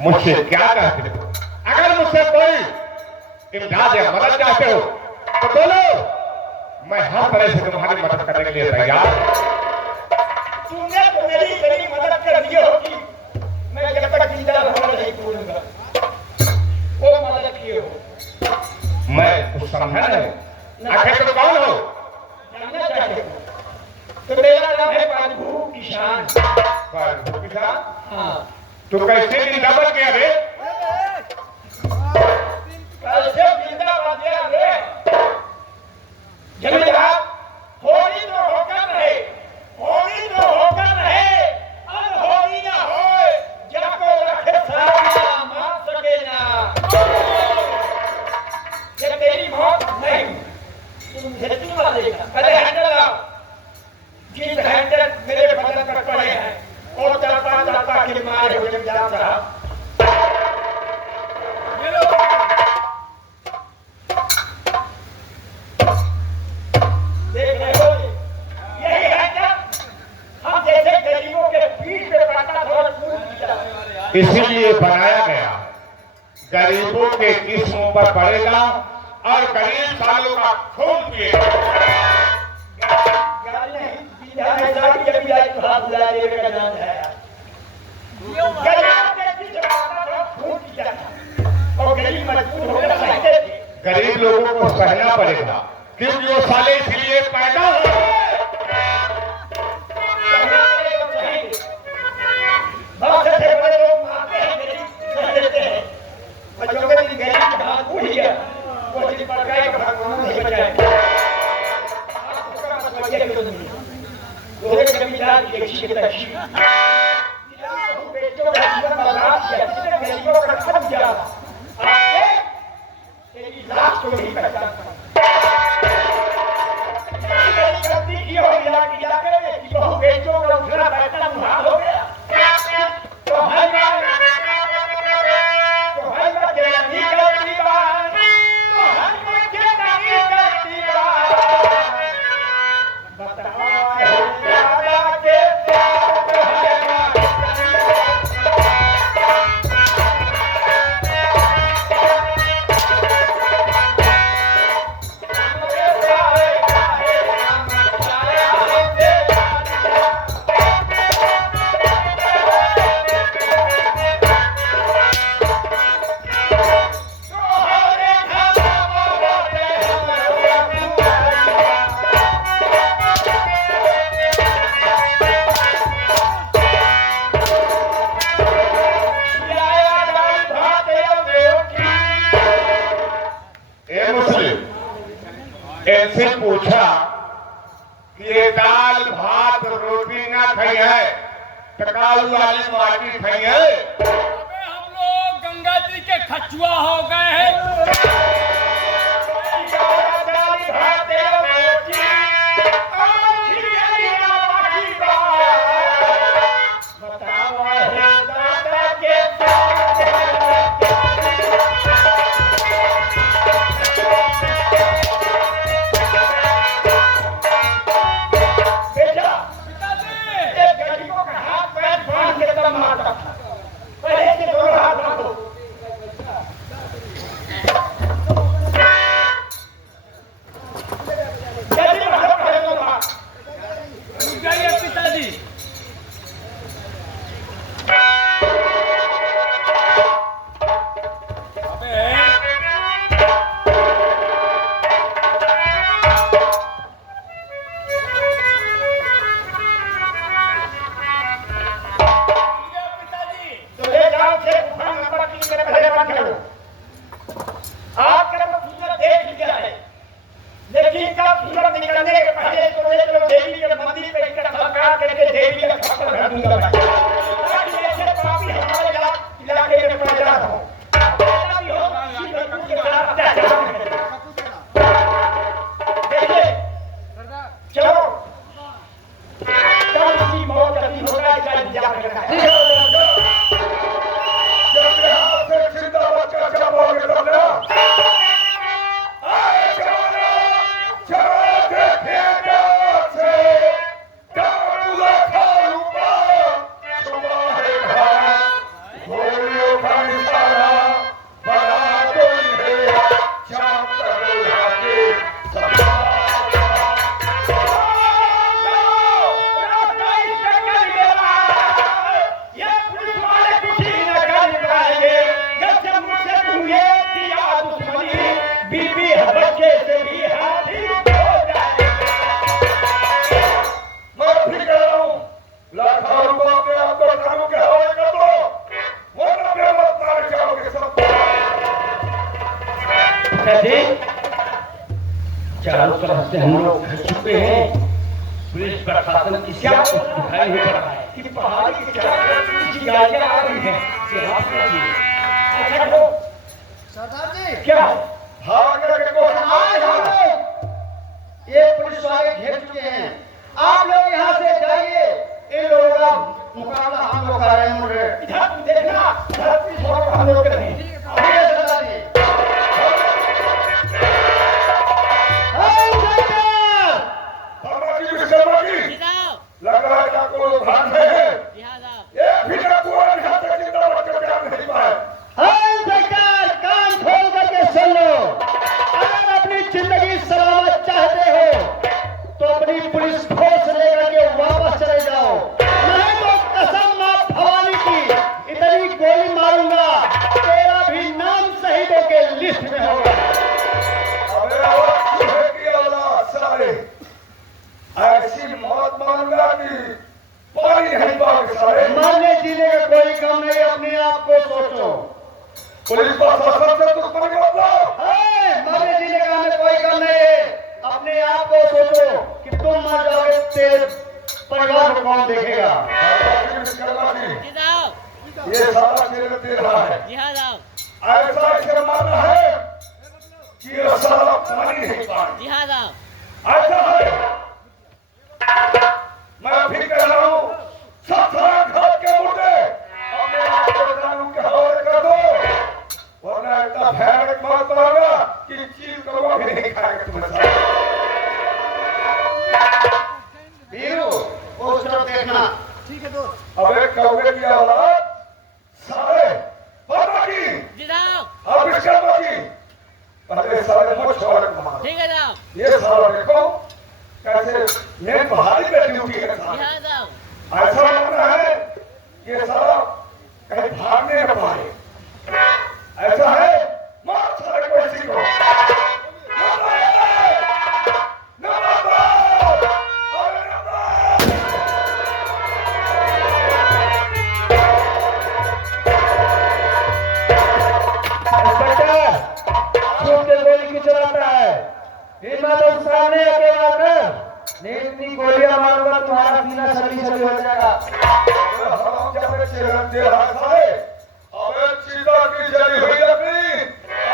मुझसे क्या चाहते हो? अगर मुझसे कोई इमदाद या मदद चाहते हो तो बोलो, मैं हर तरह से तुम्हारी मदद करने के लिए तैयार हूं। तुमने तो मेरी बड़ी मदद कर दी होगी, मैं जब तक जिंदा रहूंगा नहीं भूलूंगा वो मदद किए हो। मैं कुछ समझा नहीं। आखिर तुम कौन हो? जानना चाहते हो? तो मेरा नाम है पांडू किसान। पांडू किसान? हाँ। तू कैसे जिंदा बच गया रे? कैसे जिंदा बच गया रे? जमींदार, होली तो होकर रहे, होली तो होकर रहे, और होली ना होए, जाको रखे सारा मार सके ना। ये तेरी मौत नहीं, तुम चुना देगा। पहले हैंडल लाओ। जिस हैंडल मेरे बदन पर पड़े हैं, वो तड़पा तड़पा के मारे हो जमींदार साहब। देख रहे हो, यही हैंडल हम जैसे गरीबों के पीठ पे पड़ता था और खून पीता। इसीलिए बनाया गया, गरीबों के किस्मों पर पड़ेगा और गरीब सालों का खून पिएगा। गाली नहीं, विधान है साहब, ये भी आज हाथ बुला देने का नाम है। गरीबों के पीठ पे पड़ता था और खून पीता था, और गरीब मजबूर होकर सहते थे। गरीब लोगों को सहना पड़ेगा क्योंकि वो साले इसलिए पैदा हुए। बहुत से बड़े लोग मारते हैं, गरीब सह देते हैं, और जो गरीब गरीब का हाथ उठ गया, वो जिन पर गए भगवान नहीं बचाएंगे। आप उसका मतवजह क्यों नहीं? लोहे जमींदार की एक शिकत बेटों का जीवन बर्बाद किया, जिसने गरीबों का खत्म किया, तेरी लाश को नहीं पहचानता। गलती की हो गया कि बहु बेटों का उठना बैठना मुहाल हो गया। तो हर बार तेरा नहीं करती बात, तो हर बार तेरा नहीं करती बात। बताओ दादा के साथ ऐसे पूछा कि ये दाल भात रोटी ना खाई है, टकाऊ वाली माटी खाई है। अबे हम लोग गंगा जी के खचुआ हो गए हैं। हर तरह से हम लोग घट चुके हैं। पुलिस प्रशासन की क्या दिखाई नहीं पड़ रहा है कि पहाड़ी की तरफ गाड़ियां आ रही हैं कि आप अच्छा लो सरदार जी क्या भाग के को आज हम लोग ये पुलिस वाले घेर चुके हैं। आप लोग यहाँ से जाइए। इन लोगों का मुकाबला हम लोग कर रहे हैं। मुझे इधर देखना इधर पुलिस वाले हम लोग करें अभी सरदार जी लग रहा है आपको भाग में है ये भी कुआ यहाँ तक जिंदा बच्चों क्या नहीं पाए। सरकार कान खोल करके सुन लो। अगर अपनी जिंदगी सलामत चाहते हो तो अपनी पुलिस फोर्स लेकर के वापस चले जाओ, नहीं तो कसम मां भवानी की इतनी गोली मारूंगा तेरा भी नाम शहीदों के लिस्ट में होगा। अबे और चूहे की औलाद साले ऐसी मौत मांगा कि पानी नहीं पाओगे साले। मरने जीने का कोई काम नहीं, अपने आप को सोचो। पुलिस प्रशासन से दुश्मनी मत लो। मरने जीने का हमें कोई काम नहीं है, अपने आप को सोचो कि तुम मर जाओगे तेरे परिवार को कौन देखेगा। ये सारा खेल दे रहा है, ऐसा इसे मानना है कि ये सारा पानी नहीं पानी ऐसा है। मैं भी कह रहा हूँ सब सारा घाट के मुद्दे अपने आप को कानून के हवाले कर दो, वरना इतना भयानक मौत होगा कि चील कौवा भी नहीं खाएगा तुम्हें सारे। वीरू उस तरफ देखना। अबे कौवे की औलाद सारे पता की अब विश्वकर्मा की पहले सारे मुझ छोड़ के मारो। ये सारा देखो कैसे ये पहाड़ी पे ड्यूटी है सारा। ऐसा लग रहा है ये सारा कहीं भागने न पाए। ऐसा है मार सारे को इसी को सामने आके मारकर इतनी गोलियां मारूंगा तुम्हारा सीना सली सली हो जाएगा। अबे चीता की जली हुई लकड़ी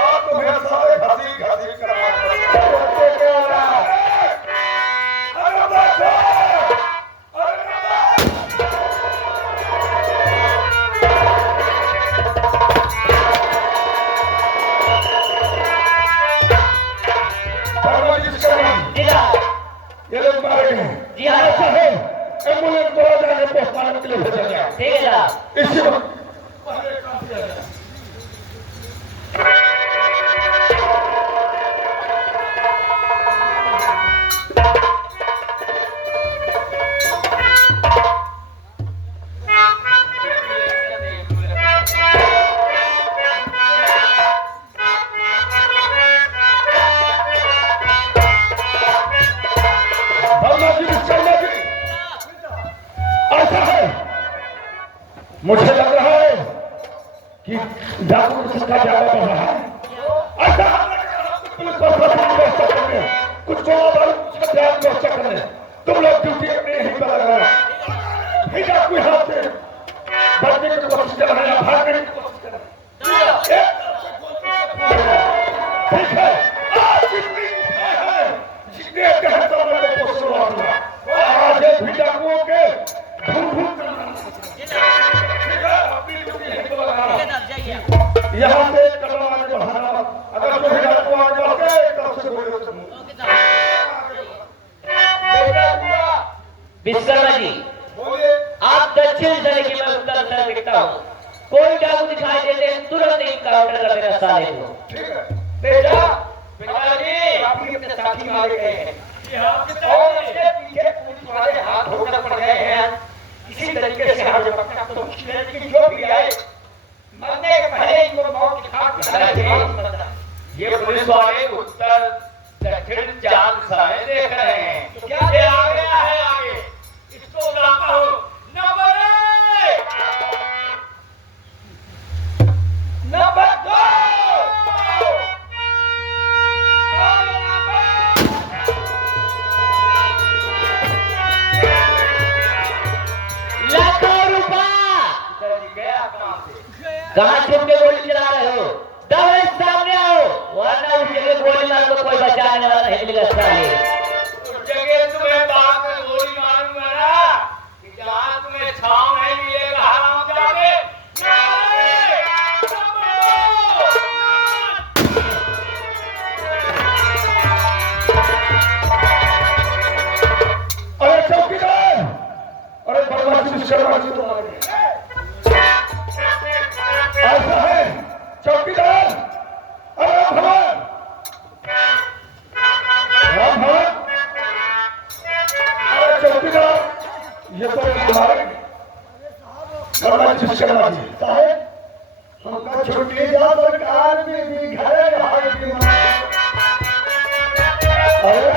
आप तुम्हें सारे घसी घसी करा ये लोग मारे गए। जी हाँ ऐसा है एम्बुलेंस को जाने पोस्टमार्टम के लिए भेजा गया। ठीक है साहब। इसी वक्त मुझे लग रहा है कि डाकू की संख्या ज्यादा बढ़ रहा है। ऐसा पुलिस प्रशासन व्यवस्था करने कुछ व्यवस्था करने तुम लोग ड्यूटी अपने यहीं पर लगा रहे डाकू यहाँ से बढ़ने की कोशिश कर रहे हैं, भागने की कोशिश कर रहे हैं। ठीक है आज जितनी है जितने कहे तो मैं को सुनवा दूंगा। आज भी डाकुओं के ढूंढ ढूंढ यहाँ से करवाने को हरा अगर कोई डाकू आ जाओगे तब से बोलो विश्वकर्मा जी बोलिए। आप दक्षिण दिशा की मैं उत्तर दिशा दिखता हूँ, कोई डाकू दिखाई देते हैं तुरंत इनकाउंटर कर देना साले को। ठीक है बेटा पिताजी आपके अपने साथी मारे गए हैं और उसके पीछे पुलिस वाले हाथ धोकर पड़ गए हैं। इसी तरीके से हम लोग तो की जो भी आए मरने के पहले इनको मौत की खाक खिलाना चाहिए। ये पुलिस वाले उत्तर दक्षिण चार दिशाएं देख रहे हैं। तो क्या ये आ गया है आगे, इसको बुलाता हूँ। नंबर 1 नंबर 2 और नंबर कहाँ छुप के गोली चला रहे हो? दौड़े सामने आओ, वरना उस जगह गोली मार को कोई बचाने वाला नहीं मिलेगा साले। उस जगह तुम्हें बाद में गोली मारूंगा ना, कि जहाँ तुम्हें छांव नहीं मिलेगा हरामजादे। अरे चौकीदार, अरे बदमाशी विश्वकर्मा जी तो मारे। ऐसा है चौकीदार, अरे राम भगवान, अरे चौकीदार, ये तो हमारे बदमाशी विश्वकर्मा जी साहब हमका छुट्टी जा सरकार में भी घरे रहा की अरे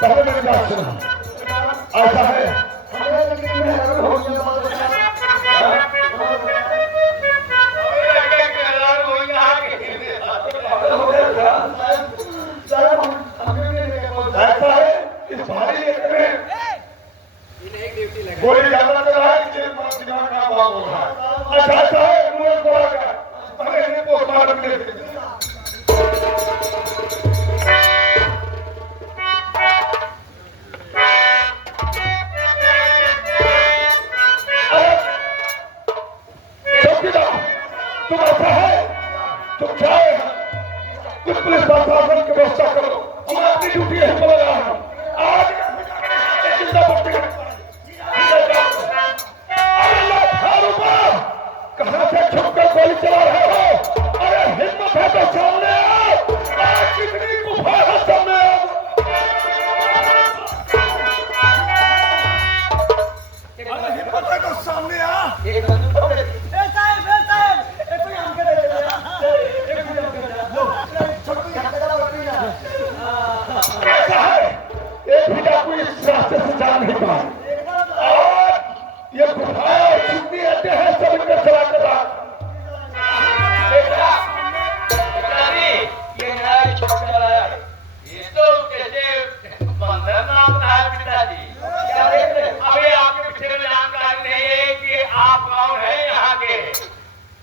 पहले मेरी बात सुना, ऐसा है हमें लेकिन मेहरबान हो गया बात ऐसा है इस भारी एक में गोली ज्यादा लग रहा है कि दिमाग खराब हो रहा है। अच्छा ऐसा है मुझे को आकर पहले इन्हें पोस्टमार्टम के लिए तुम ऐसा है तुम जाए कुछ पुलिस प्रशासन की व्यवस्था करो, हम अपनी ड्यूटी यही पर लगा रहे हैं। आज जिंदा बच्चे कहां से छुपकर गोली चला रहे हो? अरे हिम्मत है तो सामने आओ, आज कितनी गुफा है सामने आओ। अरे हिम्मत है तो सामने आ। ऐसा है एक भी डाकू इस रास्ते से जा नहीं पाए और ये गुफा और जितनी अड्डे हैं सब इनमें चला के बाद ये नया छोटा वाला है, ये तो जैसे बंदर नाम था पिताजी। अभी आपके पीछे में जानकारी नहीं है कि आप कौन है यहाँ के।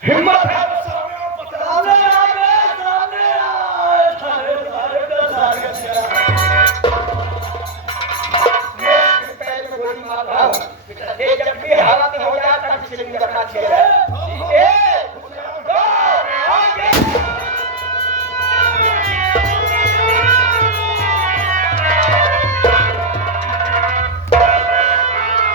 हिम्मत है तो सामने आओ, बताओ। जब भी हालत हो जाता है